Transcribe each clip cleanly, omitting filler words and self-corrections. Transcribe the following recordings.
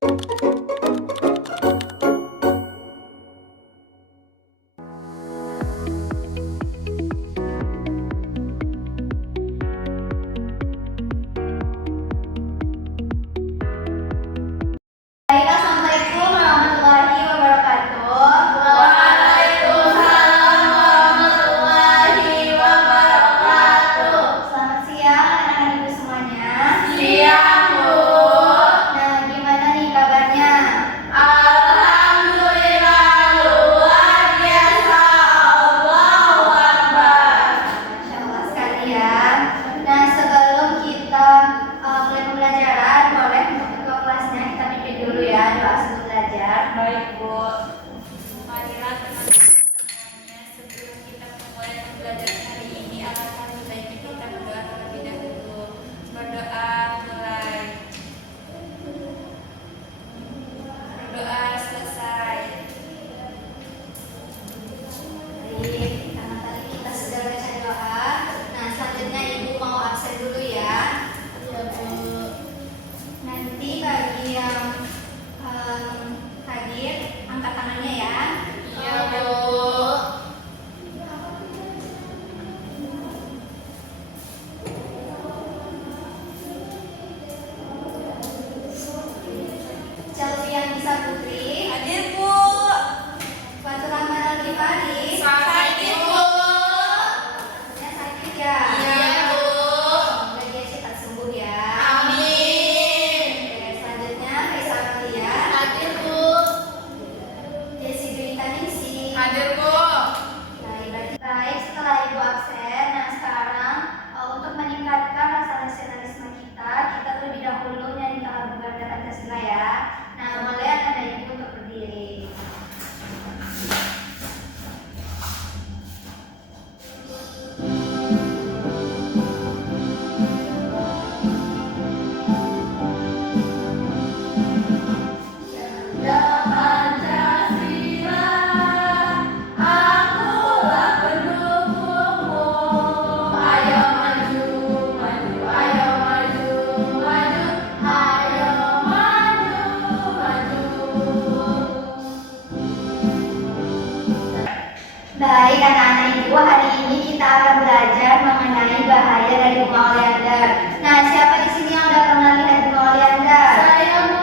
Baik, Assalamualaikum warahmatullahi wabarakatuh. Waalaikumsalam warahmatullahi wabarakatuh. Selamat siang anak-anak ibu semuanya. Siang, Bu. Nah, gimana nih kabarnya? Alhamdulillah luar biasa. Allahu Akbar. Masya Allah sekalian. Nah, sebelum kita mulai pembelajaran, boleh untuk ketua kelasnya kita pimpin dulu ya doa sebelum belajar. Baik, Bu. Marilah teman-teman semuanya, sebelum kita memulai pembelajaran hari ini, alangkah sebaiknya kita berdoa terlebih dahulu. Berdoa mulai. Berdoa selesai. Baik, karena tadi kita sudah baca doa. Nah, selanjutnya ibu mau absen dulu ya. Ya, Bu. Nanti bagi yang hadir, angkat tangannya ya. Iya, Bu. Celvianisa Putri, Hadir, Bu. Fatur Rahman Al-Ghifari. Sakit, Bu. Maksudnya sakit ya? Iya, Bu. Semoga dia cepat sembuh ya. Amin. Oke, selanjutnya Faisal Kalia, Hadir, Bu. Desi Dwi Taningsi. Hadir, Bu. Baik, setelah ibu absen, nah sekarang untuk meningkatkan rasa nasionalisme kita terlebih dahulu menyanyikan lagu Bangga Pancasila ya. Nah, boleh anda ibu untuk berdiri. Pancasila, akulah pendukungmu. Ayo maju, maju, ayo maju, maju, ayo maju, maju. Baik anak-anak ibu, hari ini kita akan belajar mengenai bahaya dari bunga oleander. Nah, siapa di sini yang udah pernah lihat bunga oleander? Saya, Bu.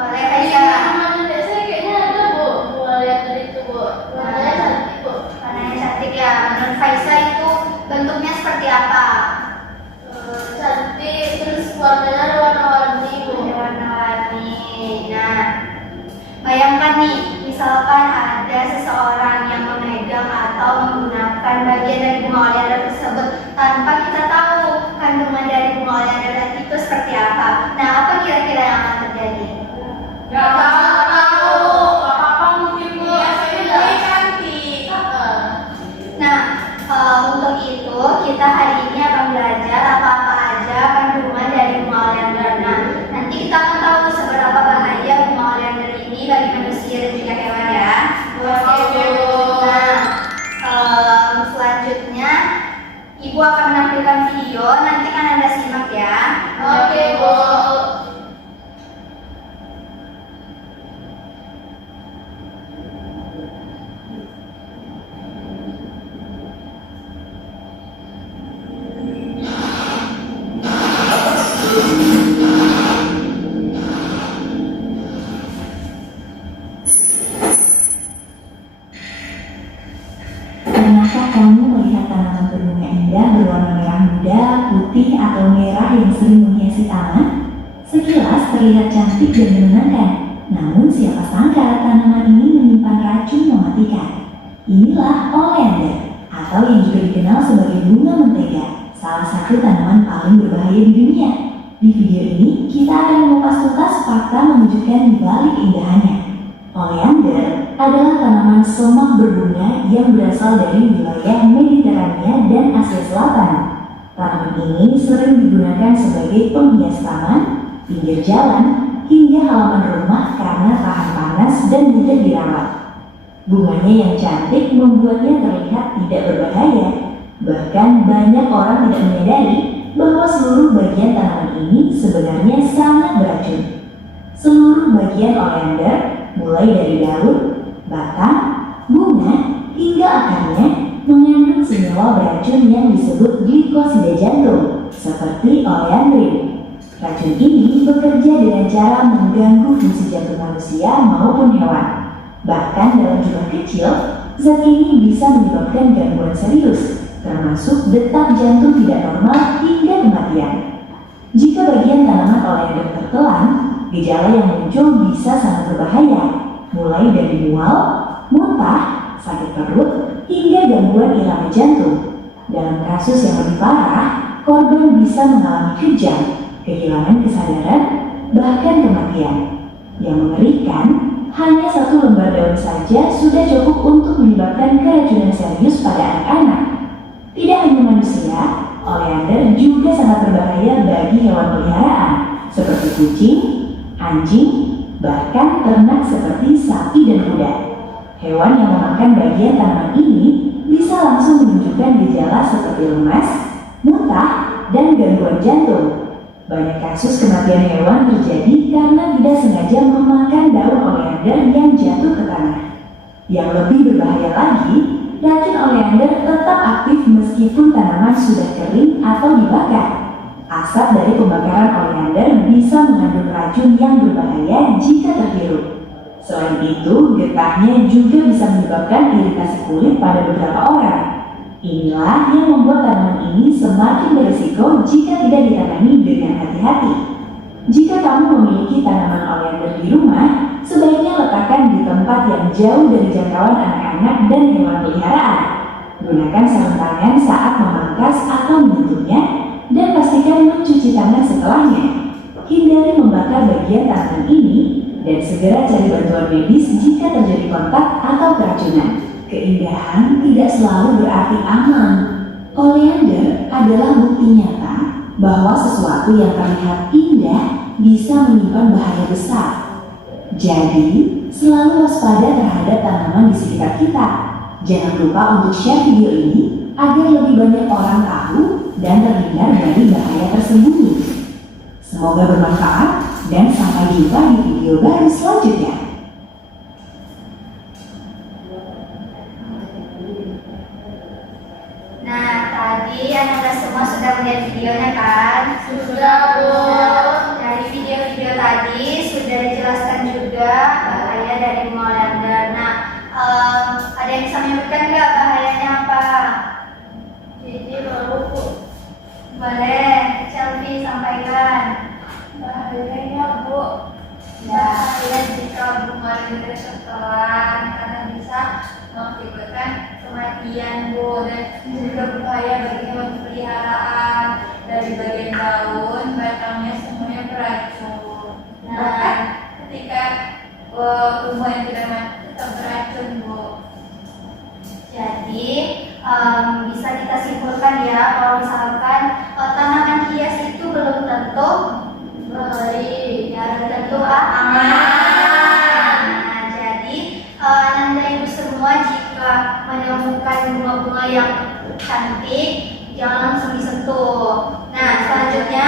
Boleh Di Faisal? rumah nenek saya kayaknya ada, Bu. Mulai dari itu, Bu. Warnanya cantik, Bu. Warnanya cantik ya. Menurut Faisal itu bentuknya seperti apa? Cantik, terus warnanya ada warna-warni, Bu. Warna-warni. Nah, bayangkan nih, misalkan ada seseorang yang memegang atau menggunakan bagian dari bunga oleander tersebut tanpa kita tahu kandungan dari bunga oleander itu seperti apa. Nah, apa kira-kira yang akan terjadi? Gak tahu, apa-apa mungkin, Bu. Biasanya cantik. Nah, untuk itu kita hari ini akan belajar apa-apa aja kandungan dari bunga oleander. Nah, nanti kita akan tahu seberapa bahaya bunga oleander ini bagi manusia dan juga hewan ya. Oke, Bu. Nah, selanjutnya Ibu akan menampilkan video, nanti kan Anda simak ya. Oke, Bu. Pernahkah kamu melihat tanaman berbunga indah berwarna merah muda, putih, atau merah yang sering menghiasi taman? Sekilas terlihat cantik dan menenangkan, namun siapa sangka tanaman ini menyimpan racun mematikan. Inilah oleander, atau yang juga dikenal sebagai bunga mentega, salah satu tanaman paling berbahaya di dunia. Di video ini, kita akan mengupas tuntas fakta mengejutkan di balik keindahannya. Oleander adalah tanaman semak berbunga yang berasal dari wilayah Mediterania dan Asia Selatan. Tanaman ini sering digunakan sebagai penghias taman, pinggir jalan, hingga halaman rumah karena tahan panas dan mudah dirawat. Bunganya yang cantik membuatnya terlihat tidak berbahaya. Bahkan banyak orang tidak menyadari bahwa seluruh bagian tanaman ini sebenarnya sangat beracun. Seluruh bagian oleander, mulai dari daun, batang, bunga, hingga akarnya, mengandung senyawa beracun yang disebut glikosida jantung, seperti oleandrin. Racun ini bekerja dengan cara mengganggu fungsi jantung manusia maupun hewan. Bahkan dalam jumlah kecil, zat ini bisa menyebabkan gangguan serius, termasuk detak jantung tidak normal hingga kematian. Jika bagian tanaman oleander tertelan, gejala yang muncul bisa sangat berbahaya, mulai dari mual, muntah, sakit perut, hingga gangguan irama jantung. Dalam kasus yang lebih parah, korban bisa mengalami kejang, kehilangan kesadaran, bahkan kematian. Yang mengerikan, hanya 1 lembar daun saja sudah cukup untuk menyebabkan keracunan serius pada anak-anak. Tidak hanya manusia, oleander juga sangat berbahaya bagi hewan peliharaan, seperti kucing, anjing, bahkan ternak seperti sapi dan kuda. Hewan yang memakan bagian tanaman ini bisa langsung menunjukkan gejala seperti lemas, muntah, dan gangguan jantung. Banyak kasus kematian hewan terjadi karena tidak sengaja memakan daun oleander yang jatuh ke tanah. Yang lebih berbahaya lagi, racun oleander tetap aktif meskipun tanaman sudah kering atau dibakar. Asap dari pembakaran oleander bisa mengandung racun yang berbahaya jika terhirup. Selain itu, getahnya juga bisa menyebabkan iritasi kulit pada beberapa orang. Inilah yang membuat tanaman ini semakin berisiko jika tidak ditangani dengan hati-hati. Jika kamu memiliki tanaman oleander di rumah, sebaiknya letakkan di tempat yang jauh dari jangkauan anak-anak dan hewan peliharaan. Gunakan sarung tangan saat memangkas atau menyentuhnya, dan pastikan mencuci tangan setelahnya. Hindari membakar bagian tanaman ini, dan segera cari bantuan medis jika terjadi kontak atau keracunan. Keindahan tidak selalu berarti aman. Oleander adalah bukti nyata bahwa sesuatu yang terlihat indah bisa menyimpan bahaya besar. Jadi, selalu waspada terhadap tanaman di sekitar kita. Jangan lupa untuk share video ini agar lebih banyak orang tahu dan terhindar dari bahaya tersembunyi. Semoga bermanfaat dan sampai jumpa di video baru selanjutnya. Nah, tadi anak-anak semua sudah melihat videonya kan? Sudah, Bu. Dari video-video tadi sudah dijelaskan juga bahaya dari bunga oleander. Nah, ada yang bisa menyebutkan nggak bahayanya apa? Jadi baru, Bu. Boleh, Selfie sampaikan. Bahayanya, Bu. Ya. Bahaya jika bunga oleander tertelan karena bisa mengakibatkan kematian, Bu, dan juga berbahaya bagi hewan peliharaan. Dari bagian daun, batangnya semuanya beracun. Bahkan ketika bunga yang tidak mati tetap beracun, Bu. Jadi bisa kita simpulkan ya kalau misalkan tanaman hias itu belum tentu baik, ya belum tentu aman. Nah, jadi Anda ibu semua jika menemukan bunga-bunga yang cantik jangan langsung disentuh. Nah, selanjutnya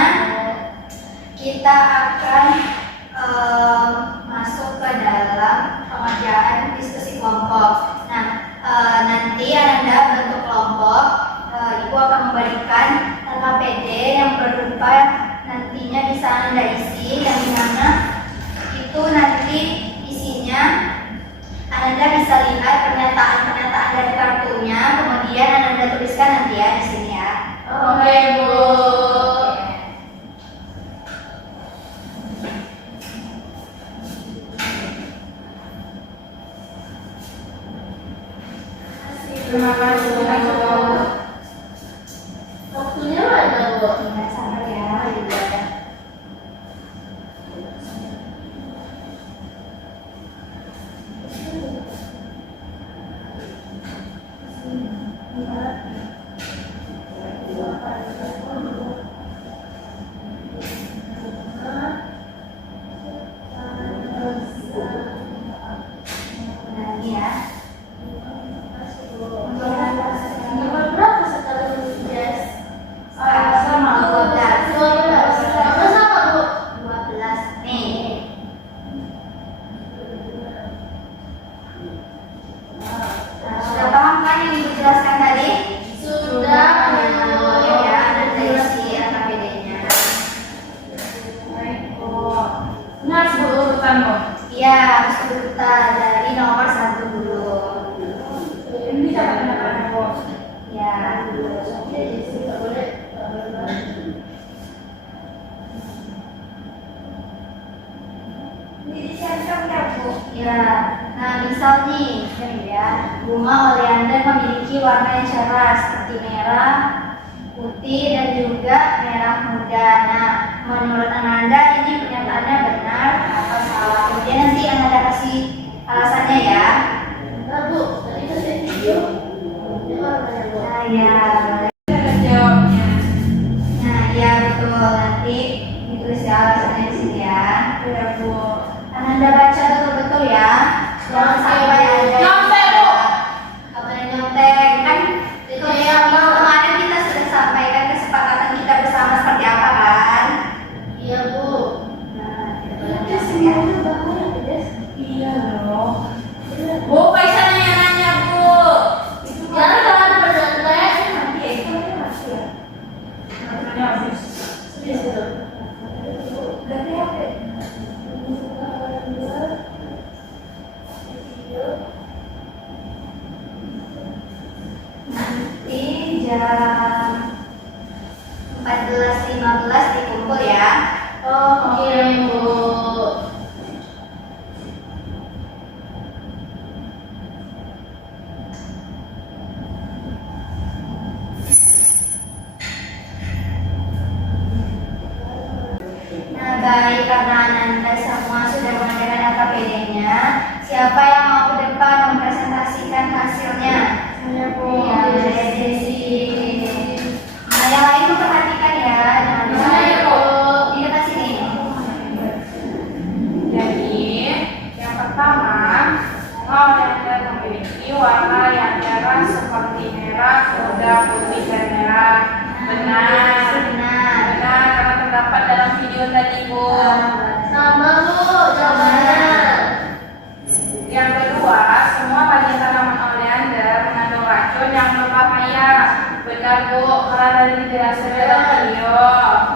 kita akan masuk ke dalam pengerjaan diskusi kelompok. Nah, nanti Anda bentuk kelompok, Ibu akan memberikan KPD yang berupa nantinya bisa Anda isi, yang dimana itu nanti isinya Anda bisa lihat pernyataan-pernyataan dari kartunya, kemudian Anda tuliskan nanti ya di sini ya. Oke, Bu. Terima kasih, Bu. Waktunya mana, Bu? Tinggal sabar ya, Ibu ya. Nah, ini ya. Nomor berapa sekarang, Jess? Sama, Bu. Misal nih, ya, bunga oleander memiliki warna yang cerah seperti merah, putih, dan juga merah muda. Nah, menurut Ananda ini pernyataannya benar atau salah? Kemudian nanti Ananda kasih alasannya ya. Nah, Bu, tadi kan saya video. Nah, ya, Ada jawabnya. nah, ya betul. Nanti ditulis ya alasannya di sini ya. Ya, Bu. Ananda baca betul-betul ya. Jangan sampai ada Nyontek, Bu. apa yang nyontek kan? Itu yang kemarin kita sudah sampaikan kesepakatan kita bersama seperti apa kan? Iya, Bu. Nah, Ada semuanya bahaya, Des. Iya loh. Bu, Faisal nanya-nanya, Bu. Jangan bernyantai. Nanti itu masih ya. Namanya habis. Serius itu. Ganti HP. nanti jam 14.15 dikumpul ya. Oke, Bu. Nah, baik, karena Ananda semua sudah mengadakan LKPD-nya, siapa yang mau ke depan mempresentasikan hasilnya? Saya, Bu. Ya, boleh Desi. Nah, yang lain memperhatikan ya, jangan lupa. Mana, Bu? Di dekat sini. Jadi, yang pertama, bunga oleander memiliki warna yang cerah seperti merah, muda, putih, dan merah. Benar. Benar. Benar, karena terdapat dalam video tadi, Bu. Sama, Bu, jawabannya. Yang kedua, semua bagian tanaman oleander mengandung racun yang berbahaya. Benar, Bu, karena dari penjelasan dalam video.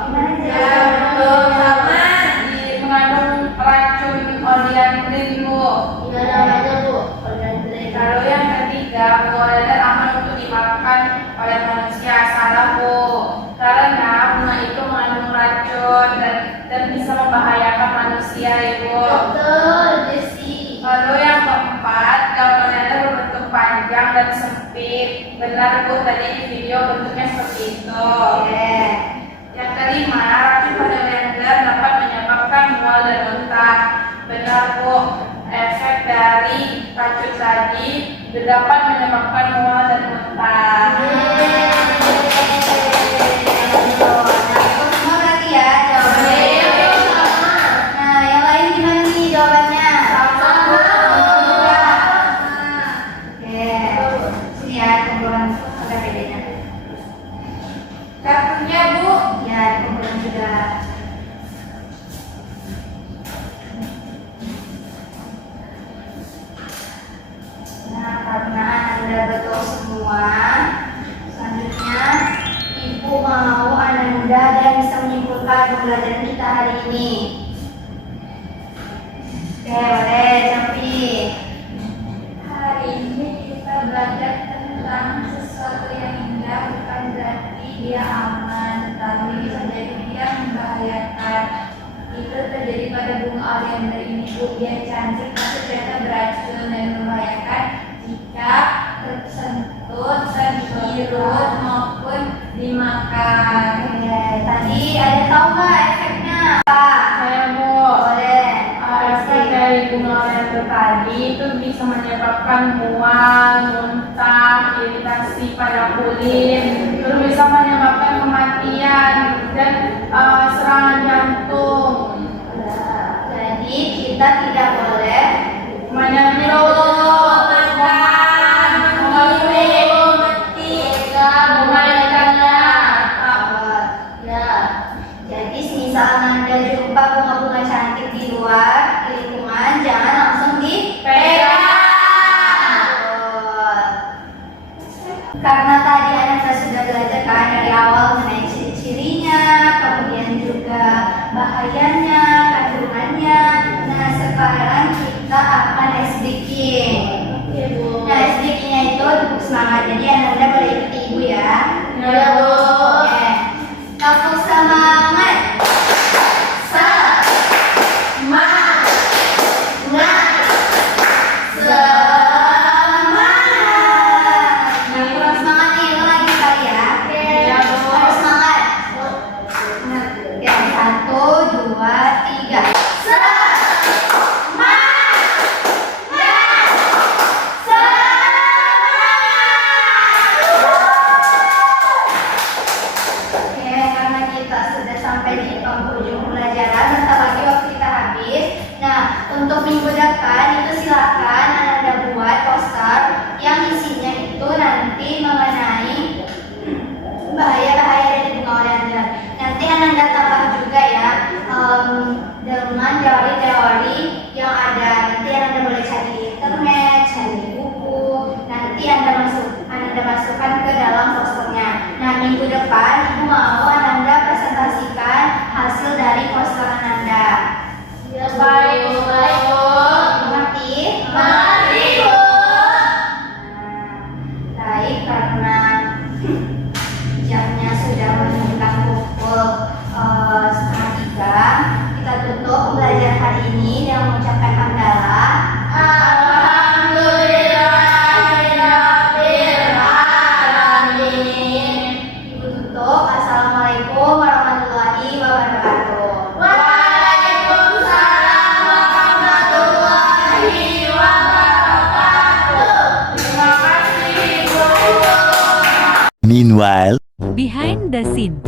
Gimana Ya, jelasnya? betul. Sama mengandung racun oleander, Bu. Gimana namanya, Bu? Oleander. Lalu yang ketiga, bunga oleander aman untuk dimakan oleh manusia. Salah, Bu. Karena bunga itu mengandung racun dan bisa membahayakan manusia, Ibu. Betul, Desi. Lalu yang keempat, daun oleander berbentuk panjang dan sempit. Benar, Bu, tadi di video bentuknya seperti itu. Oke. Yang kelima, racun pada oleander dapat menyebabkan mual dan muntah. Benar, Bu. Efek dari racun tadi dapat menyebabkan mual dan muntah. Semua berarti ya jawabannya. Nah, yang lain gimana nih jawabannya? Sama. Oke. Sini ya kumpulan LKPD-nya. Kartunya, Bu. Ya, kumpulan juga. Nah, karena Anda betul semua, selanjutnya Ibu mau Ananda dan bisa menyimpulkan pembelajaran kita hari ini. Oke, boleh, Jampi. Hari ini kita belajar tentang sesuatu yang indah bukan berarti dia aman, tetapi bisa jadi dia membahayakan. Itu terjadi pada bunga oleander ini, Bu. Dia cantik tapi ternyata beracun dan membahayakan jika tersentuh, terhirup maupun dimakan. Oke, tadi ada tahu nggak efeknya apa? Saya, Bu. Boleh. Efek dari bunga oleander tadi itu bisa menyebabkan mual, muntah, iritasi pada kulit, terus bisa menyebabkan kematian dan serangan jantung. Jadi kita tidak boleh Menyentuh, makan, minum, memainkannya. Ya. Jadi semisal Anda jumpa bunga-bunga cantik di luar di lingkungan, jangan langsung dipegang. Betul. Karena tadi Anda sudah belajar kan dari awal mengenai ciri-cirinya, kemudian juga bahayanya, kandungannya. Nah, sekarang kita akan SDK. Oke, Bu. Nah, SDK-nya itu untuk semangat. Jadi Anda boleh ikuti Ibu ya. Ya, Bu. Oke. Kampung semangat. kita sudah sampai di penghujung pembelajaran, bentar lagi waktu kita habis. Nah, untuk minggu depan itu silakan Ananda buat poster yang isinya itu nanti mengenai bahaya-bahaya dari bunga oleander. Nanti Ananda tambah juga ya dengan teori-teori yang ada. Nanti Ananda boleh cari di internet, cari di buku. Nanti Ananda masukkan ke dalam posternya. Nah, minggu depan Ibu mau Ananda presentasikan hasil dari poster Ananda. Ya, baik, Bu. Mengerti? Mari, Bu. Baik, karena jamnya sudah menunjukkan pukul 2:30, kita tutup pembelajaran hari ini dengan mengucapkan hamdalah. Alhamdulillahirrahmanirrahim. Ibu tutup. Assalamualaikum warahmatullahi wabarakatuh. Waalaikumsalam warahmatullahi wabarakatuh. Terima kasih, Bu. Meanwhile, Behind the scene.